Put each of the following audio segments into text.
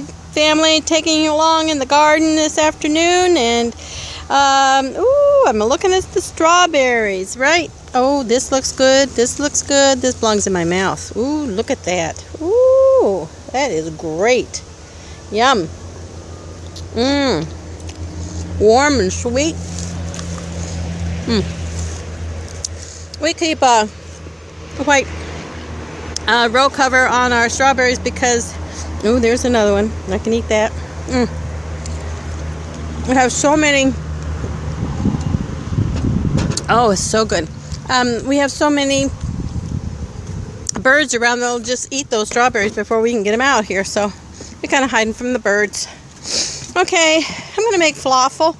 my family taking you along in the garden this afternoon, and ooh, I'm looking at the strawberries, right? Oh, this looks good. This looks good. This belongs in my mouth. Ooh, look at that. Ooh, that is great. Yum. Mmm. Warm and sweet. Mmm. We keep a white row cover on our strawberries because, oh, there's another one. I can eat that. We have so many. Oh, it's so good. We have so many birds around that'll just eat those strawberries before we can get them out here. So we're kind of hiding from the birds. Okay, I'm going to make falafel.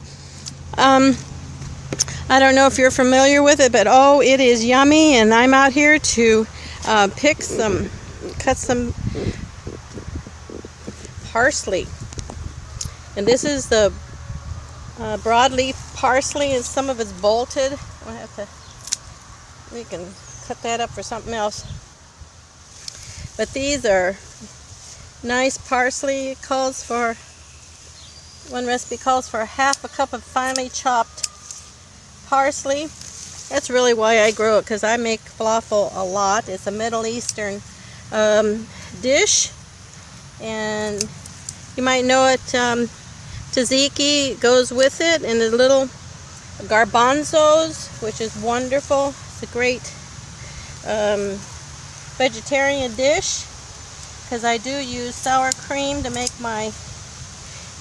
I don't know if you're familiar with it, but oh, it is yummy. And I'm out here to cut some parsley. And this is the broadleaf parsley, and some of it's bolted. We can cut that up for something else. But these are nice parsley. It calls for, one recipe calls for half a cup of finely chopped parsley. That's really why I grow it, because I make falafel a lot. It's a Middle Eastern dish, and you might know it. Tzatziki goes with it, and the little garbanzos, which is wonderful. It's a great vegetarian dish, because I do use sour cream to make my,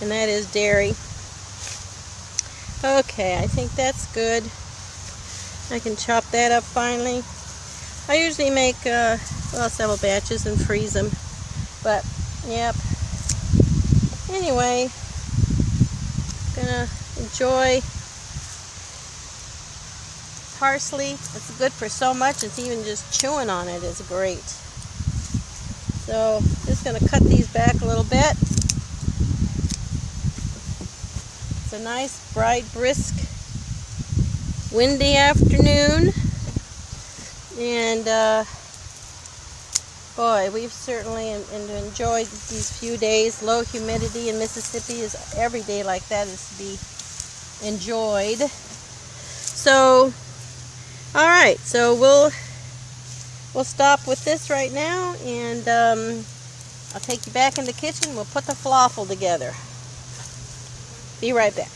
and that is dairy. Okay, I think that's good. I can chop that up finely. I usually make well, several batches and freeze them, but yep. Anyway, gonna enjoy parsley. It's good for so much. It's even just chewing on it is great. So just gonna cut these back a little bit. It's a nice, bright, brisk, windy afternoon, and boy, we've certainly enjoyed these few days. Low humidity in Mississippi is every day like that is to be enjoyed. So, all right, so we'll stop with this right now, and I'll take you back in the kitchen. We'll put the falafel together. Be right back.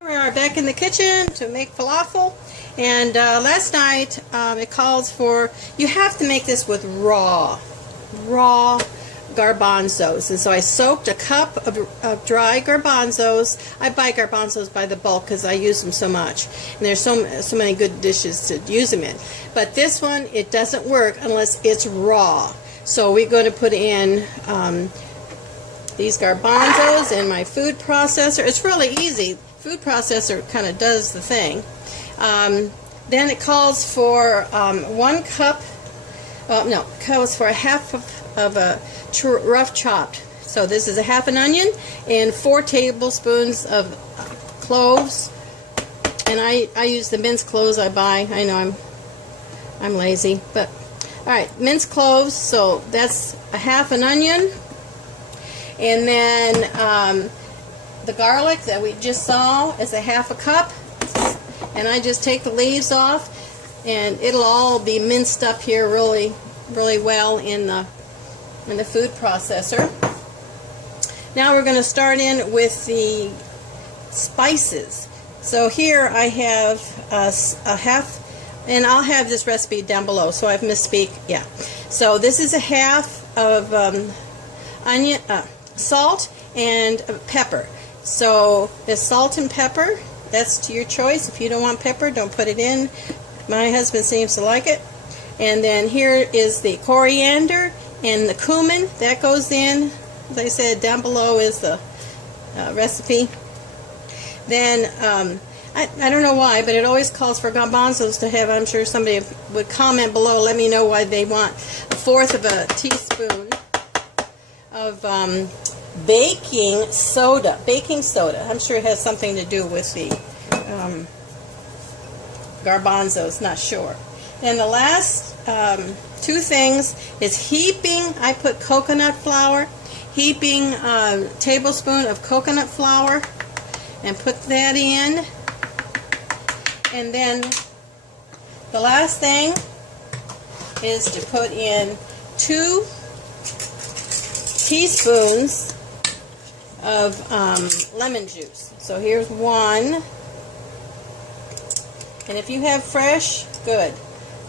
We are back in the kitchen to make falafel, and last night it calls for, you have to make this with raw garbanzos, and so I soaked a cup of dry garbanzos. I buy garbanzos by the bulk because I use them so much, and there's so many good dishes to use them in. But this one, it doesn't work unless it's raw. So we're going to put in these garbanzos in my food processor. It's really easy. Food processor kind of does the thing. Then it calls for 1 cup, no, it calls for a half of a rough chopped. So this is a half an onion and 4 tablespoons of cloves. And I use the minced cloves I buy. I know I'm lazy, but all right, minced cloves. So that's a half an onion, and then the garlic that we just saw is a half a cup, and I just take the leaves off, and it'll all be minced up here really well in the food processor. Now we're going to start in with the spices. So here I have a half, and I'll have this recipe down below, so I've misspeak. Yeah. So this is a half of onion, salt, and pepper. So the salt and pepper, that's to your choice. If you don't want pepper, don't put it in. My husband seems to like it. And then here is the coriander and the cumin. That goes in. As I said, down below is the recipe. Then, I don't know why, but it always calls for garbanzos to have, I'm sure somebody would comment below, let me know why they want 1/4 of a teaspoon of baking soda. Baking soda. I'm sure it has something to do with the garbanzos, not sure. And the last two things is heaping. I put coconut flour, heaping a tablespoon of coconut flour, and put that in. And then the last thing is to put in 2 teaspoons of lemon juice. So here's 1. And if you have fresh, good.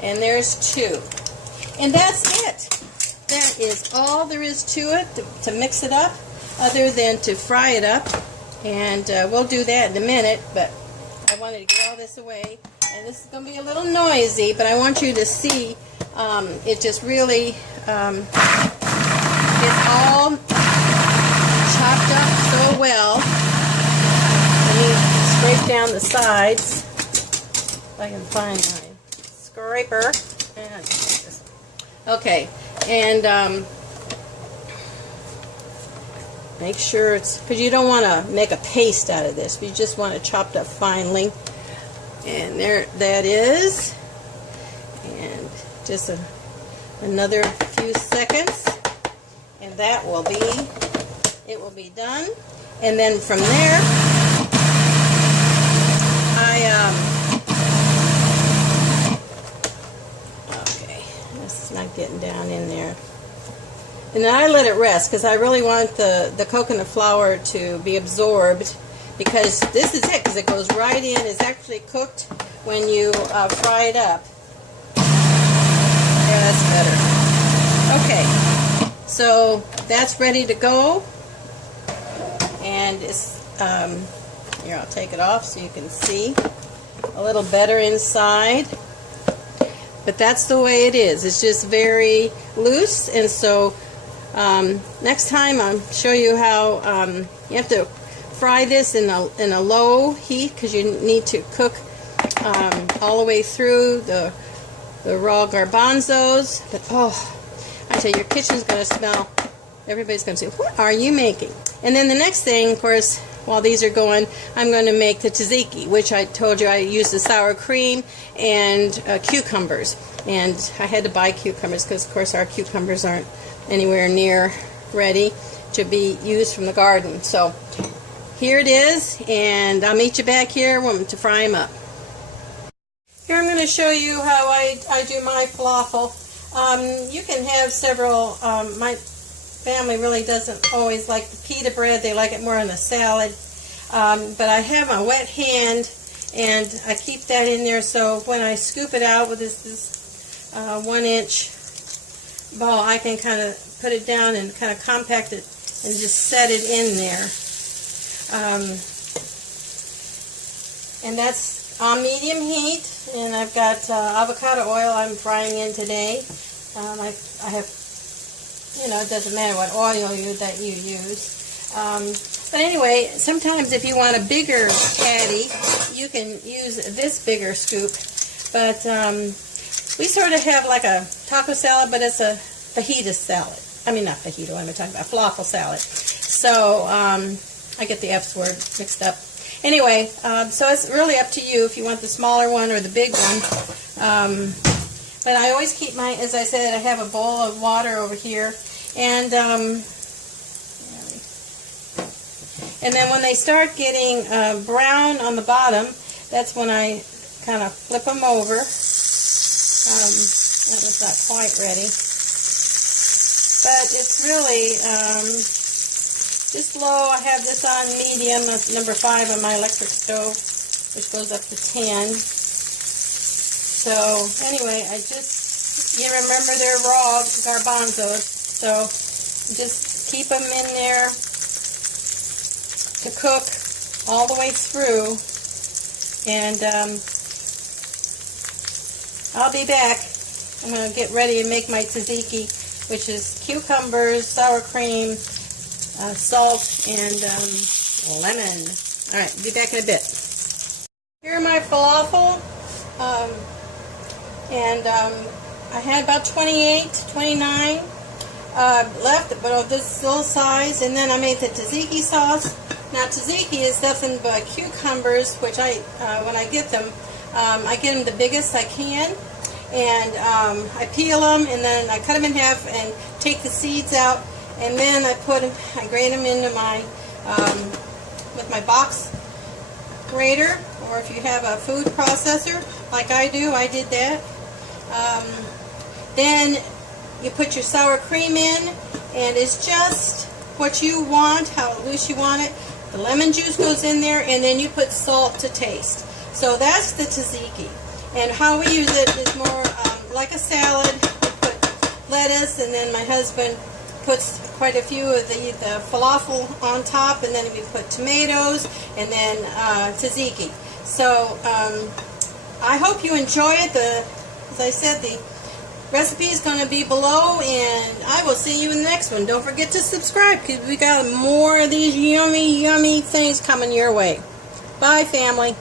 And there's 2. And that's it. That is all there is to it, to mix it up, other than to fry it up. And we'll do that in a minute, but I wanted to get all this away. And this is going to be a little noisy, but I want you to see it just really, it's all chopped up so well. Let me scrape down the sides. If I can find my scraper. Okay, and make sure it's, because you don't want to make a paste out of this, you just want it chopped up finely. And there that is. And just another few seconds, and that will be, it will be done. And then from there, okay, this is not getting down in there. And then I let it rest because I really want the coconut flour to be absorbed, because this is it, because it goes right in. It's actually cooked when you fry it up. Yeah, that's better. Okay, so that's ready to go. And it's, here, I'll take it off so you can see a little better inside. But that's the way it is. It's just very loose. And so next time I'll show you how you have to fry this in a low heat, because you need to cook all the way through the raw garbanzos. But oh, I tell you, your kitchen's going to smell. Everybody's going to say, what are you making? And then the next thing, of course, while these are going, I'm going to make the tzatziki, which I told you I used the sour cream and cucumbers. And I had to buy cucumbers because, of course, our cucumbers aren't anywhere near ready to be used from the garden. So here it is, and I'll meet you back here to fry them up. Here I'm going to show you how I do my falafel. You can have several. My family really doesn't always like the pita bread. They like it more on a salad. But I have a wet hand, and I keep that in there, so when I scoop it out with this 1-inch ball, I can kind of put it down and kind of compact it and just set it in there. And that's on medium heat, and I've got avocado oil I'm frying in today. I have, you know, it doesn't matter what oil that you use. But anyway, sometimes if you want a bigger patty, you can use this bigger scoop. But we sort of have like a taco salad, but it's a fajita salad. I mean, not fajita, what am I talking about? Falafel salad. So I get the F's word mixed up. Anyway, so it's really up to you if you want the smaller one or the big one. But I always keep my, as I said, I have a bowl of water over here. And then when they start getting brown on the bottom, that's when I kind of flip them over. That was not quite ready. But it's really just low. I have this on medium. That's number 5 on my electric stove, which goes up to 10. So anyway, you remember they're raw garbanzos, so just keep them in there to cook all the way through, and I'll be back. I'm going to get ready to make my tzatziki, which is cucumbers, sour cream, salt, and lemon. All right, be back in a bit. Here are my falafel, and I had about 28, 29 left, but of this little size, and then I made the tzatziki sauce. Now, tzatziki is nothing but cucumbers, which when I get them the biggest I can, and I peel them, and then I cut them in half and take the seeds out, and then I grate them into my with my box grater, or if you have a food processor like I do, I did that. Then you put your sour cream in, and it's just what you want, how loose you want it. The lemon juice goes in there, and then you put salt to taste. So that's the tzatziki. And how we use it is more like a salad. We put lettuce, and then my husband puts quite a few of the falafel on top, and then we put tomatoes, and then tzatziki. So I hope you enjoy it. As I said, the recipe is going to be below, and I will see you in the next one. Don't forget to subscribe, because we got more of these yummy, yummy things coming your way. Bye, family.